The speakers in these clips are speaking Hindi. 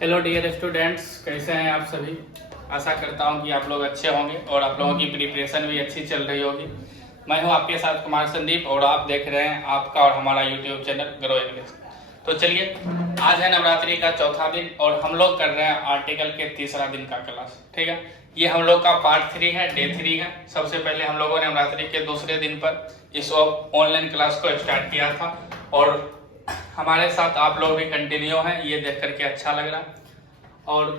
हेलो डियर स्टूडेंट्स, कैसे हैं आप सभी। आशा करता हूं कि आप लोग अच्छे होंगे और आप लोगों की प्रिपरेशन भी अच्छी चल रही होगी। मैं हूं आपके साथ कुमार संदीप और आप देख रहे हैं आपका और हमारा यूट्यूब चैनल ग्रो इंग्लिश। तो चलिए, आज है नवरात्रि का चौथा दिन और हम लोग कर रहे हैं आर्टिकल के तीसरा दिन का क्लास। ठीक है, ये हम लोग का पार्ट 3 है, डे 3 है। सबसे पहले हम लोगों ने नवरात्रि के दूसरे दिन पर इस ऑनलाइन क्लास को स्टार्ट किया था और हमारे साथ आप लोग भी कंटिन्यू हैं, ये देख करके अच्छा लग रहा है और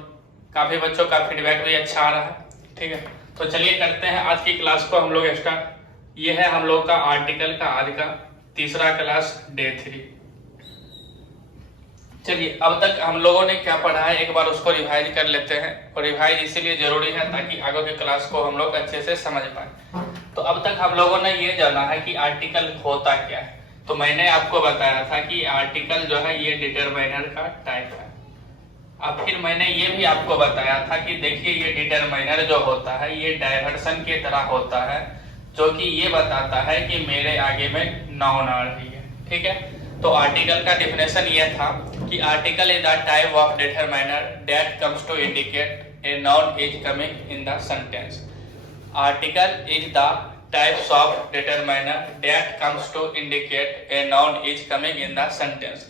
काफ़ी बच्चों का फीडबैक भी अच्छा आ रहा है। ठीक है, तो चलिए करते हैं आज की क्लास को हम लोग स्टार्ट। ये है हम लोग का आर्टिकल का आज का तीसरा क्लास, डे 3। चलिए, अब तक हम लोगों ने क्या पढ़ा है एक बार उसको रिवाइज कर लेते हैं। और रिवाइज इसीलिए जरूरी है ताकि आगे के क्लास को हम लोग अच्छे से समझ पाए। तो अब तक हम लोगों ने ये जाना है कि आर्टिकल होता क्या है। तो मैंने आपको बताया था कि आर्टिकल जो है ये डिटरमाइनर का टाइप है। अब फिर मैंने ये भी आपको बताया था कि देखिए, ये डिटरमाइनर जो होता है ये डायवर्सन की तरह होता है, जो कि ये बताता है कि मेरे आगे में नाउन आ रही है। ठीक है, तो आर्टिकल का डेफिनेशन ये था कि article is the type of determiner that comes to indicate a noun is coming in the sentence. Article is the types of determiner that comes to indicate a noun is coming in the sentence.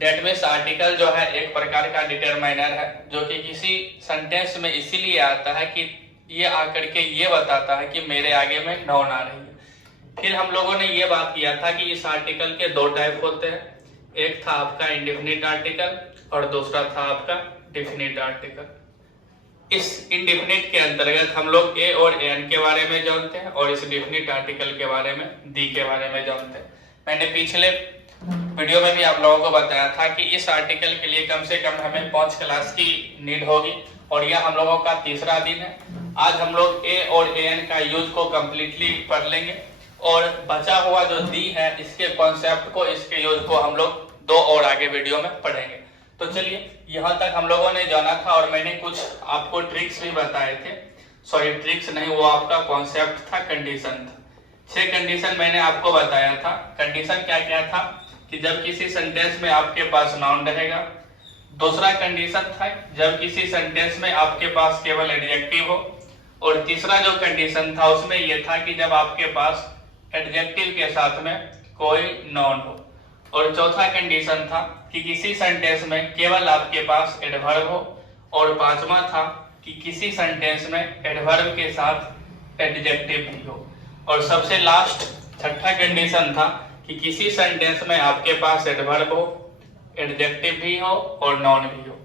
That means article जो है एक प्रकार का डिटरमाइनर है जो कि किसी सेंटेंस में इसीलिए आता है कि ये आकर के ये बताता है कि मेरे आगे में नाउन आ रही है। फिर हम लोगों ने ये बात किया था कि इस आर्टिकल के दो टाइप होते हैं, एक था आपका इंडेफिनिट आर्टिकल और दूसरा था आपका डेफिनिट आर्टिकल। इस इंडेफिनिट के अंतर्गत हम लोग ए और एन के बारे में जानते हैं और इस डेफिनिट आर्टिकल के बारे में दी के बारे में जानते हैं। मैंने पिछले वीडियो में भी आप लोगों को बताया था कि इस आर्टिकल के लिए कम से कम हमें 5 क्लास की नीड होगी और यह हम लोगों का तीसरा दिन है। आज हम लोग ए और एन का यूज को कम्प्लीटली पढ़ लेंगे और बचा हुआ जो दी है इसके कॉन्सेप्ट को, इसके यूज को हम लोग 2 और आगे वीडियो में पढ़ेंगे। तो चलिए, यहाँ तक हम लोगों ने जाना था और मैंने कुछ आपको ट्रिक्स भी बताए थे। सॉरी, ट्रिक्स नहीं, वो आपका कॉन्सेप्ट था, कंडीशन था। 6 कंडीशन मैंने आपको बताया था। कंडीशन क्या क्या था कि जब किसी सेंटेंस में आपके पास नाउन रहेगा। दूसरा कंडीशन था जब किसी सेंटेंस में आपके पास केवल एडजेक्टिव हो। और तीसरा जो कंडीशन था उसमें यह था कि जब आपके पास एडजेक्टिव के साथ में कोई नाउन हो। और चौथा कंडीशन था कि किसी सेंटेंस में केवल आपके पास एडवर्ब हो। और पांचवा था कि किसी सेंटेंस में एडवर्ब के साथ एडजेक्टिव भी हो। और सबसे लास्ट छठा कंडीशन था कि किसी सेंटेंस में आपके पास एडवर्ब हो, एडजेक्टिव भी हो और नाउन भी हो।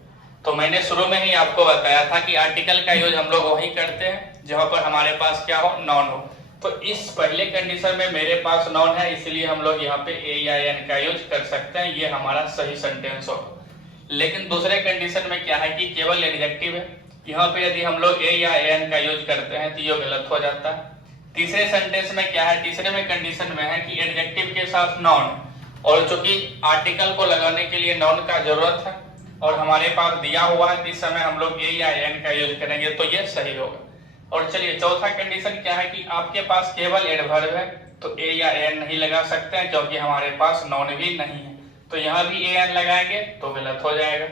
तो मैंने शुरू में ही आपको बताया था कि आर्टिकल का यूज हम लोग वही करते हैं जहां पर हमारे पास क्या हो, नाउन हो। तो इस पहले कंडीशन में मेरे पास नाउन है, इसलिए हम लोग यहाँ पे ए या एन का यूज कर सकते हैं, ये हमारा सही सेंटेंस होगा। लेकिन दूसरे कंडीशन में क्या है कि केवल एडजेक्टिव है, यहाँ पे यदि हम लोग ए या एन का यूज करते हैं तो ये गलत हो जाता है। तीसरे सेंटेंस में क्या है, तीसरे में कंडीशन में है कि एडजेक्टिव के साथ नाउन, और चूंकि आर्टिकल को लगाने के लिए नाउन का जरूरत है और हमारे पास दिया हुआ है, इस समय हम लोग ए या एन का यूज करेंगे तो ये सही होगा। और चलिए, चौथा कंडीशन क्या है कि आपके पास केवल एडवर्ब है तो ए या एन नहीं लगा सकते हैं क्योंकि हमारे पास नाउन भी नहीं है, तो यहाँ भी ए एन लगाएंगे तो गलत हो जाएगा।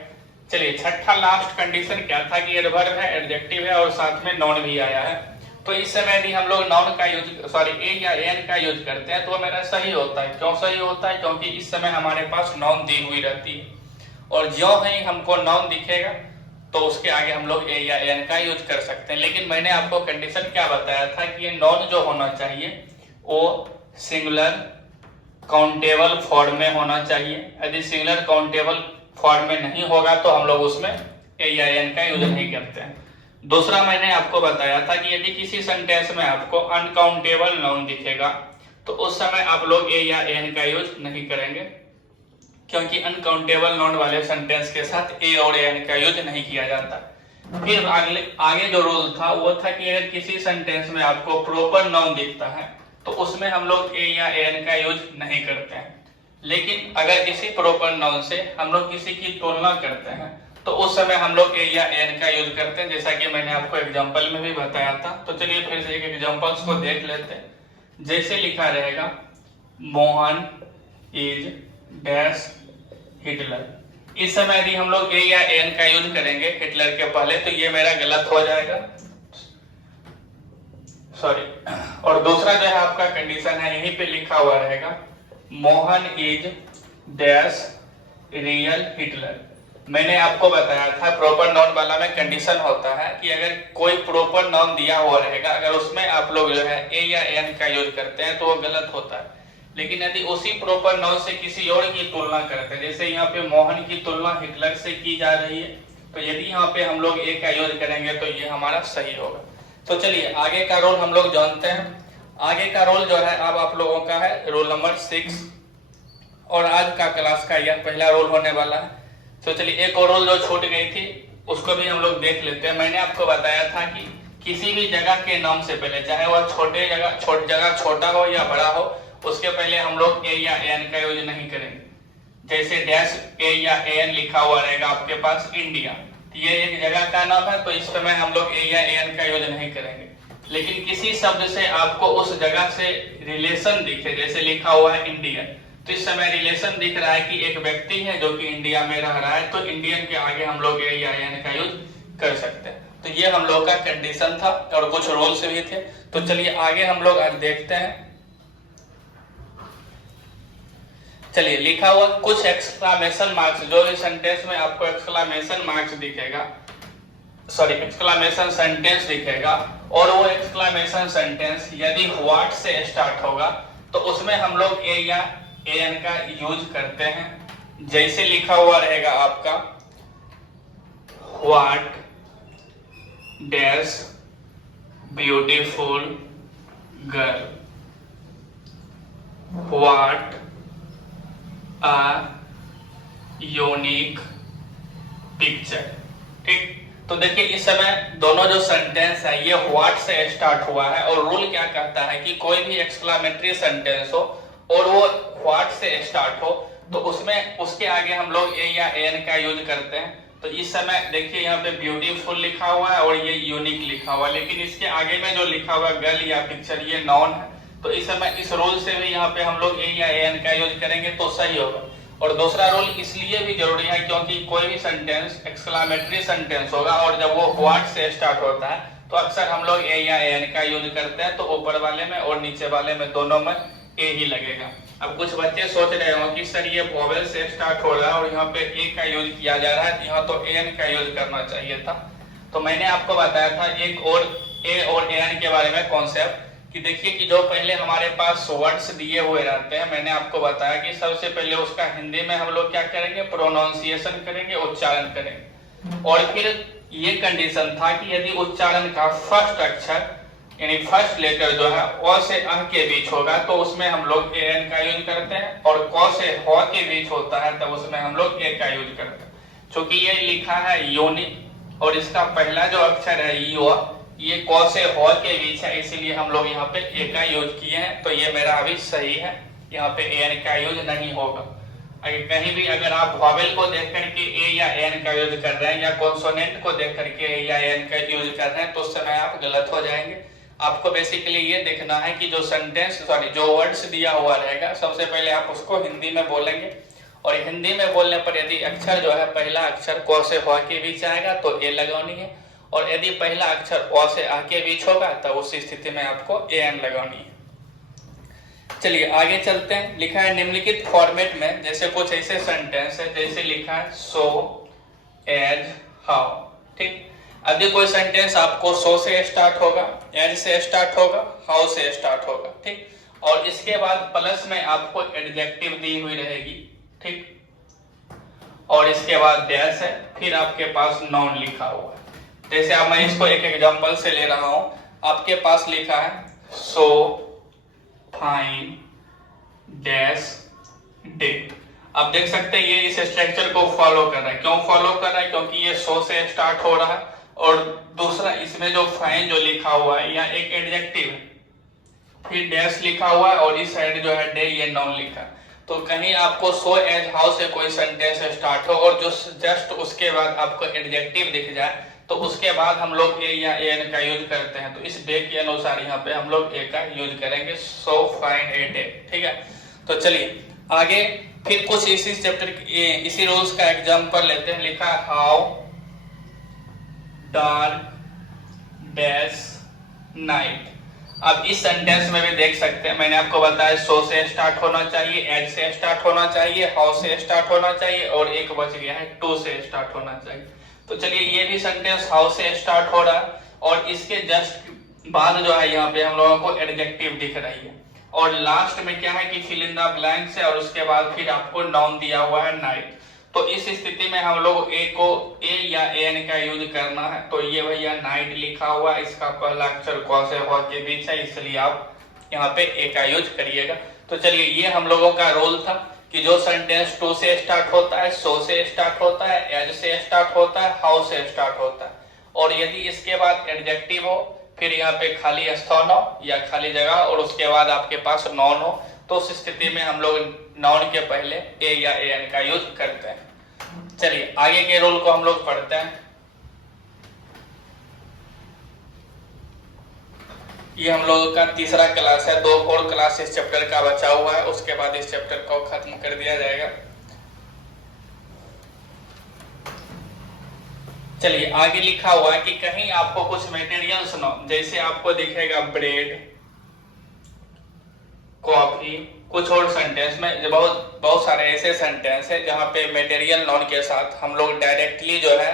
चलिए, छठा लास्ट कंडीशन क्या था कि एडवर्ब है, एडजेक्टिव है और साथ में नाउन भी आया है। तो इस समय भी हम लोग नाउन का यूज, सॉरी, ए या एन का यूज करते हैं तो मेरा सही होता है। क्यों सही होता है? क्योंकि इस समय हमारे पास नाउन दी हुई रहती है और ज्यों ही हमको नाउन दिखेगा तो उसके आगे हम लोग ए या एन का यूज कर सकते हैं। लेकिन मैंने आपको कंडीशन क्या बताया था कि ये नाउन जो होना चाहिए वो सिंगुलर काउंटेबल फॉर्म में होना चाहिए। यदि सिंगुलर काउंटेबल फॉर्म में नहीं होगा तो हम लोग उसमें ए या एन का यूज नहीं करते हैं। दूसरा मैंने आपको बताया था कि यदि किसी सेंटेंस में आपको अनकाउंटेबल नाउन दिखेगा तो उस समय आप लोग ए या एन का यूज नहीं करेंगे, क्योंकि अनकाउंटेबल नाउन वाले सेंटेंस के साथ ए और एन का यूज नहीं किया जाता। फिर आगे जो रूल था वो था कि अगर किसी सेंटेंस में आपको प्रॉपर नाउन दिखता है तो उसमें हम लोग ए या एन का यूज नहीं करते हैं। लेकिन अगर इसी प्रॉपर नाउन से हम लोग किसी की तुलना करते हैं तो उस समय हम लोग ए या एन का यूज करते हैं, जैसा कि मैंने आपको एग्जांपल में भी बताया था। तो चलिए फिर से एक एग्जांपल्स को देख लेते हैं। जैसे लिखा रहेगा, मोहन इज डैश हिटलर। इस समय यदि हम लोग ए या एन का यूज करेंगे हिटलर के पहले तो ये मेरा गलत हो जाएगा, सॉरी। और दूसरा जो है आपका कंडीशन है यहीं पे लिखा हुआ रहेगा Mohan is dash real Hitler. मैंने आपको बताया था प्रॉपर नाउन वाला में कंडीशन होता है कि अगर कोई प्रॉपर नाउन दिया हुआ रहेगा, अगर उसमें आप लोग जो है ए या एन का यूज करते हैं तो वो गलत होता है। लेकिन यदि उसी प्रॉपर नाउन से किसी और की तुलना करते हैं, जैसे यहाँ पे मोहन की तुलना हिटलर से की जा रही है, तो यदि यहाँ पे हम लोग ए का यूज करेंगे तो ये हमारा सही होगा। तो चलिए आगे का रोल हम लोग जानते हैं। आगे का रोल जो है अब आप लोगों का है रोल नंबर 6 और आज का क्लास का यह पहला रोल होने वाला है। तो चलिए एक और रोल जो छूट गई थी उसको भी हम लोग देख लेते हैं। मैंने आपको बताया था कि किसी भी जगह के नाम से पहले, चाहे वह जगह छोटा हो या बड़ा हो, उसके पहले हम लोग ए या एन का यूज नहीं करेंगे। जैसे डैश ए या एन लिखा हुआ रहेगा आपके पास इंडिया, ये एक जगह का नाम है तो इस समय हम लोग ए या एन का यूज नहीं करेंगे। लेकिन किसी शब्द से आपको उस जगह से रिलेशन दिखे, जैसे लिखा हुआ है इंडियन, तो इस समय रिलेशन दिख रहा है कि एक व्यक्ति है जो कि इंडिया में रह रहा है, तो इंडियन के आगे हम लोग ए या एन का यूज कर सकते हैं। तो ये हम लोग का कंडीशन था और कुछ रूल्स भी थे। तो चलिए आगे हम लोग आज देखते हैं। चलिए लिखा हुआ कुछ एक्सक्लामेशन मार्क्स, जो इस सेंटेंस में आपको एक्सक्लामेशन मार्क्स दिखेगा, सॉरी एक्सक्लामेशन सेंटेंस दिखेगा, और वो एक्सक्लामेशन सेंटेंस यदि व्हाट से स्टार्ट होगा तो उसमें हम लोग ए या एन का यूज करते हैं। जैसे लिखा हुआ रहेगा आपका what dash beautiful girl, what a unique picture. ठीक, तो देखिए इस समय दोनों जो सेंटेंस है ये व्हाट से स्टार्ट हुआ है, और रूल क्या कहता है कि कोई भी एक्सक्लामेटरी सेंटेंस हो और वो व्हाट से स्टार्ट हो तो उसमें उसके आगे हम लोग ए या एन का यूज करते हैं। तो इस समय देखिए यहाँ पे ब्यूटीफुल लिखा हुआ है और ये यूनिक लिखा हुआ है, लेकिन इसके आगे में जो लिखा हुआ गर्ल या पिक्चर ये नाउन है, तो इस समय इस रूल से भी यहाँ पे हम लोग ए या एन का यूज करेंगे तो सही होगा। और दूसरा रूल इसलिए भी जरूरी है क्योंकि कोई भी सेंटेंस एक्सक्लामेटरी सेंटेंस होगा और जब वो व्हाट से स्टार्ट होता है तो अक्सर हम लोग ए या एन का यूज करते हैं, तो ऊपर वाले में और नीचे वाले में दोनों में ए ही लगेगा। अब कुछ बच्चे सोच रहे हो कि सर ये वोवेल से स्टार्ट हो रहा है और यहाँ पे ए का यूज किया जा रहा है, यहाँ तो एन का यूज करना चाहिए था। तो मैंने आपको बताया था एक और ए और एन के बारे में कॉन्सेप्ट कि देखिए कि जो पहले हमारे पास वर्ड्स दिए हुए रहते हैं, मैंने आपको बताया कि सबसे पहले उसका हिंदी में हम लोग क्या करेंगे, प्रोनाउंसिएशन करेंगे, उच्चारण करेंगे। और फिर ये कंडीशन था कि यदि उच्चारण का फर्स्ट अक्षर यानी फर्स्ट लेटर जो है अ से अ के बीच होगा तो उसमें हम लोग ए एन का यूज करते हैं, और क से ह के बीच होता है तब उसमें हम लोग ए का यूज करते हैं। चूंकि ये लिखा है यूनिक और इसका पहला जो अक्षर है यू, ये क से ह के बीच है, इसीलिए हम लोग यहाँ पे ए का यूज किए हैं। तो ये मेरा अभी सही है, यहाँ पे एन का यूज नहीं होगा। अगर कहीं भी अगर आप वॉवेल को देख करके ए या एन का यूज कर रहे हैं या कॉन्सोनेंट को देख करके ए या एन का यूज कर रहे हैं तो उस समय आप गलत हो जाएंगे। आपको बेसिकली ये देखना है कि जो सेंटेंस जो वर्ड्स दिया हुआ रहेगा सबसे पहले आप उसको हिंदी में बोलेंगे, और हिंदी में बोलने पर यदि अक्षर जो है पहला अक्षर क से ह के बीच आएगा तो ए लगानी है, और यदि पहला अक्षर अ से आ के बीच होगा तब उस स्थिति में आपको ए एन लगानी है। चलिए आगे चलते हैं। लिखा है निम्नलिखित फॉर्मेट में, जैसे कुछ ऐसे सेंटेंस है जैसे लिखा है सो, एज, हाउ। ठीक, यदि कोई सेंटेंस आपको सो से स्टार्ट होगा, एज से स्टार्ट होगा, हाउ से स्टार्ट होगा। ठीक, और इसके बाद प्लस में आपको एडजेक्टिव दी हुई रहेगी। ठीक, और इसके बाद डैश है, फिर आपके पास नाउन लिखा हुआ है। जैसे अब मैं इसको एक एग्जांपल से ले रहा हूं, आपके पास लिखा है सो फाइन डैश डे। आप देख सकते हैं ये इस स्ट्रक्चर को फॉलो कर रहा है। क्यों फॉलो कर रहा है? क्योंकि ये सो से स्टार्ट हो रहा है, और दूसरा इसमें जो फाइन जो लिखा हुआ है यहाँ एक एडजेक्टिव है, फिर डैश लिखा हुआ है, और इस साइड जो है डे ये नाउन लिखा है। तो कहीं आपको सो एज हाउ से कोई सेंटेंस स्टार्ट हो और जो जस्ट उसके बाद आपको एडजेक्टिव दिख जाए तो उसके बाद हम लोग ए या एन का यूज करते हैं। तो इस डे के अनुसार यहाँ पे हम लोग ए का यूज करेंगे, सो फाइन ए डे। ठीक है, तो चलिए आगे फिर कुछ इसी चैप्टर इसी रूल्स का एग्जांपल लेते हैं। लिखा है हाउ डार्क डैश नाइट। अब इस सेंटेंस में भी देख सकते हैं, मैंने आपको बताया सो से स्टार्ट होना चाहिए, एज से स्टार्ट होना चाहिए, हाउ से स्टार्ट होना चाहिए, और एक बच गया है टू से स्टार्ट होना चाहिए। तो चलिए ये भी सेंटेंस हाउ से स्टार्ट हो रहा है, और इसके जस्ट बाद जो है यहाँ पे हम लोगों को एडजेक्टिव दिख रही है, और लास्ट में क्या है कि फिल इन द ब्लैंक्स है, और उसके बाद फिर आपको नाउन दिया हुआ है नाइट। तो इस स्थिति में हम लोग ए को ए या एन का यूज करना है। तो ये भैया नाइट लिखा हुआ, इसका पहला अक्षर क से ह के बीच है, इसलिए आप यहाँ पे ए का यूज करिएगा। तो चलिए ये हम लोगों का रोल था कि जो सेंटेंस टू से स्टार्ट होता है, सो से स्टार्ट होता है, एज से स्टार्ट होता है, हाउ से स्टार्ट होता है, और यदि इसके बाद एडजेक्टिव हो, फिर यहाँ पे खाली स्थान हो या खाली जगह, और उसके बाद आपके पास नॉन हो, तो उस स्थिति में हम लोग नाउन के पहले ए या एन का यूज करते हैं। चलिए आगे के रूल को हम लोग पढ़ते हैं। ये हम लोगों का तीसरा क्लास है, 2 और क्लास इस चैप्टर का बचा हुआ है, उसके बाद इस चैप्टर को खत्म कर दिया जाएगा। चलिए आगे लिखा हुआ है कि कहीं आपको कुछ मटेरियल सुनो, जैसे आपको दिखेगा ब्रेड, कॉफी, कुछ और सेंटेंस में बहुत सारे ऐसे सेंटेंस है जहाँ पे मटेरियल नॉन के साथ हम लोग डायरेक्टली जो है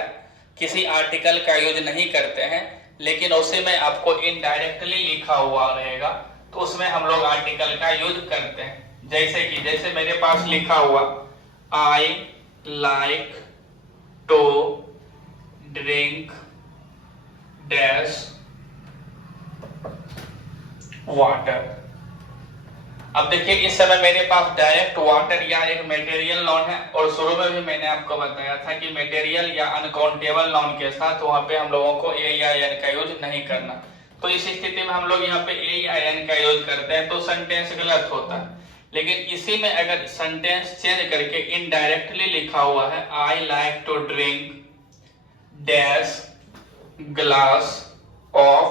किसी आर्टिकल का यूज नहीं करते हैं, लेकिन उसी में आपको इनडायरेक्टली लिखा हुआ रहेगा, तो उसमें हम लोग आर्टिकल का यूज करते हैं। जैसे मेरे पास लिखा हुआ I like to drink dash water. अब देखिए इस समय मेरे पास डायरेक्ट वाटर या एक मटेरियल नॉन है, और शुरू में भी मैंने आपको बताया था कि मटेरियल या अनकाउंटेबल नॉन के साथ वहां पे हम लोगों को ए या एन का यूज नहीं करना। तो इस स्थिति में हम लोग यहाँ पे ए या एन का यूज करते हैं तो सेंटेंस गलत होता है। लेकिन इसी में अगर सेंटेंस चेंज करके इनडायरेक्टली लिखा हुआ है I like to drink dash glass of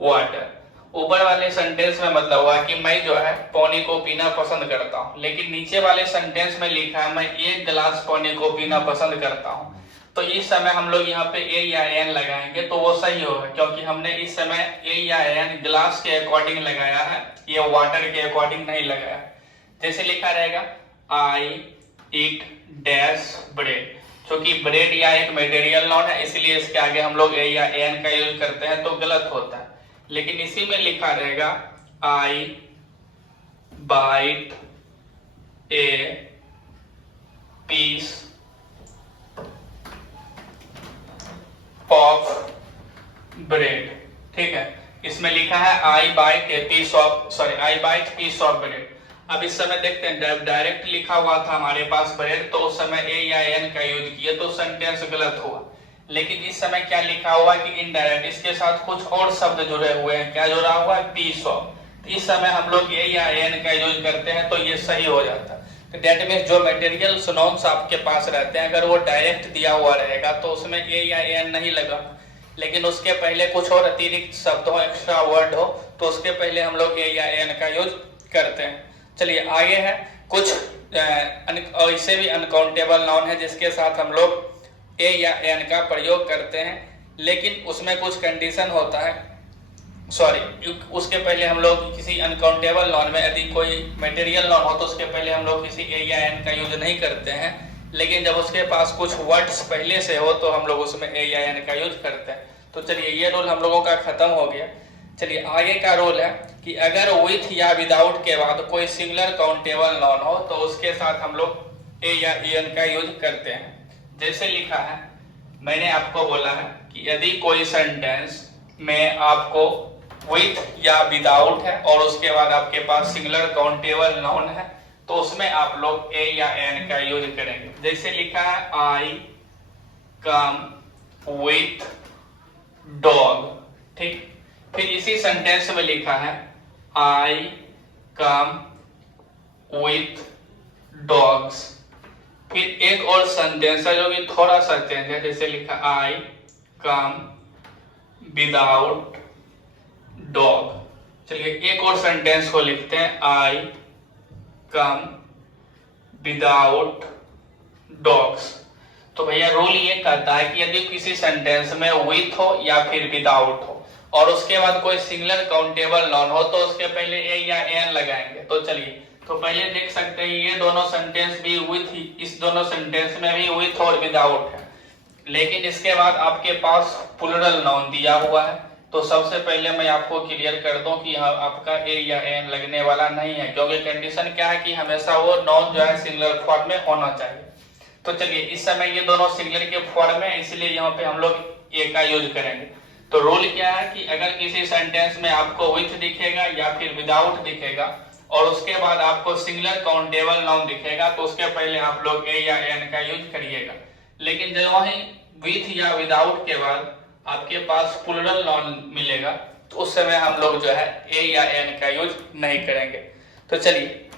water, ऊपर वाले सेंटेंस में मतलब हुआ कि मैं जो है पानी को पीना पसंद करता हूँ, लेकिन नीचे वाले सेंटेंस में लिखा है मैं 1 गिलास पानी को पीना पसंद करता हूँ। तो इस समय हम लोग यहाँ पे ए या एन लगाएंगे तो वो सही होगा, क्योंकि हमने इस समय ए या एन गिलास के अकॉर्डिंग लगाया है, ये वाटर के अकॉर्डिंग नहीं लगाया। जैसे लिखा रहेगा आई ईट डैश ब्रेड, क्योंकि ब्रेड या एक मटेरियल नॉन है, इसलिए इसके आगे हम लोग ए या एन का यूज करते हैं तो गलत होता है। लेकिन इसी में लिखा रहेगा I bite a piece of bread, ठीक है। इसमें लिखा है I bite piece of bread. अब इस समय देखते हैं डायरेक्ट लिखा हुआ था हमारे पास ब्रेड, तो उस समय ए या एन का यूज किया तो सेंटेंस गलत हुआ। लेकिन इस समय क्या लिखा हुआ कि इनडायरेक्ट, इसके साथ कुछ और शब्द जुड़े हुए हैं। क्या जुड़ा हुआ है? Piece of. तो इस समय हम लोग ए या एन का यूज करते हैं तो ये सही हो जाता है। तो दैट मींस जो मटेरियल नॉन्स आपके पास रहते हैं अगर वो डायरेक्ट दिया हुआ रहेगा तो उसमें ए या एन नहीं लगा, लेकिन उसके पहले कुछ और अतिरिक्त शब्द हो, एक्स्ट्रा वर्ड हो, तो उसके पहले हम लोग ए या एन का यूज करते हैं। चलिए आगे है कुछ ऐसे भी अनकाउंटेबल नाउन है जिसके साथ हम लोग ए या एन का प्रयोग करते हैं, लेकिन उसमें कुछ कंडीशन होता है। उसके पहले हम लोग किसी अनकाउंटेबल नाउन में यदि कोई मटेरियल नाउन हो तो उसके पहले हम लोग किसी ए या एन का यूज नहीं करते हैं, लेकिन जब उसके पास कुछ वर्ड्स पहले से हो तो हम लोग उसमें ए या एन का यूज करते हैं। तो चलिए ये रूल हम लोगों का खत्म हो गया। चलिए आगे का रूल है कि अगर विथ या विदाउट के बाद कोई सिंगुलर काउंटेबल नाउन हो तो उसके साथ हम लोग ए या एन का यूज करते हैं। जैसे लिखा है, मैंने आपको बोला है कि यदि कोई सेंटेंस में आपको विथ या विदाउट है और उसके बाद आपके पास सिंगुलर काउंटेबल नाउन है तो उसमें आप लोग ए या एन का यूज करेंगे। जैसे लिखा है आई कम विथ डॉग, ठीक। फिर इसी सेंटेंस में लिखा है आई कम विथ डॉग्स। फिर एक और सेंटेंस है जो कि थोड़ा सा चेंज है, जैसे लिखा आई कम विदाउट डॉग। चलिए एक और सेंटेंस को लिखते हैं आई कम विदाउट डॉग्स। तो भैया रूल ये कहता है कि यदि किसी सेंटेंस में विथ हो या फिर विदाउट हो और उसके बाद कोई सिंगुलर काउंटेबल नाउन हो तो उसके पहले ए या एन लगाएंगे। तो चलिए, तो पहले देख सकते हैं ये दोनों सेंटेंस भी विथ ही, इस दोनों सेंटेंस में भी विथ और विदाउट है, लेकिन इसके बाद आपके पास प्लूरल नाउन दिया हुआ है। तो सबसे पहले मैं आपको क्लियर कर दूं कि आपका ए या एन लगने वाला नहीं है, क्योंकि कंडीशन क्या है कि हमेशा वो नाउन जो है सिंगुलर फॉर्म में होना चाहिए। तो चलिए, इस समय ये दोनों सिंगुलर के फॉर्म में, इसलिए यहाँ पे हम लोग ए का यूज करेंगे। तो रूल क्या है कि अगर किसी सेंटेंस में आपको विथ दिखेगा या फिर विदाउट दिखेगा और उसके बाद आपको सिंगुलर काउंटेबल नाउन दिखेगा तो उसके पहले आप लोग ए या एन का यूज करिएगा। लेकिन जब वही विथ या विदाउट के बाद आपके पास प्लूरल नाउन मिलेगा तो उस समय हम लोग जो है ए या एन का यूज नहीं करेंगे। तो चलिए,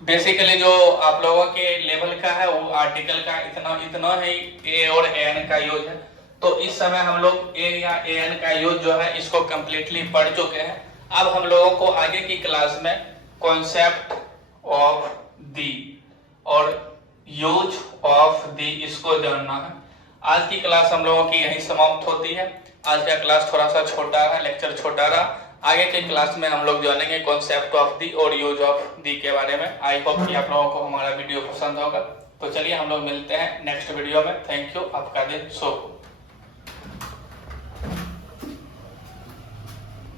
बेसिकली जो आप लोगों के लेवल का है वो आर्टिकल का इतना ही ए और एन का यूज है। तो इस समय हम लोग ए या एन का यूज जो है इसको कंप्लीटली पढ़ चुके हैं। अब हम लोगों को आगे की क्लास में कॉन्सेप्ट ऑफ दी और यूज ऑफ दी इसको जानना है। आज की क्लास हम लोगों की यहीं समाप्त होती है। आज का क्लास थोड़ा सा छोटा है, लेक्चर छोटा रहा। आगे के क्लास में हम लोग जानेंगे कॉन्सेप्ट ऑफ दी और यूज ऑफ दी के बारे में। आई होप कि आप लोगों को हमारा वीडियो पसंद होगा। तो चलिए, हम लोग मिलते हैं नेक्स्ट वीडियो में। थैंक यू, आपका दिन शुभ हो।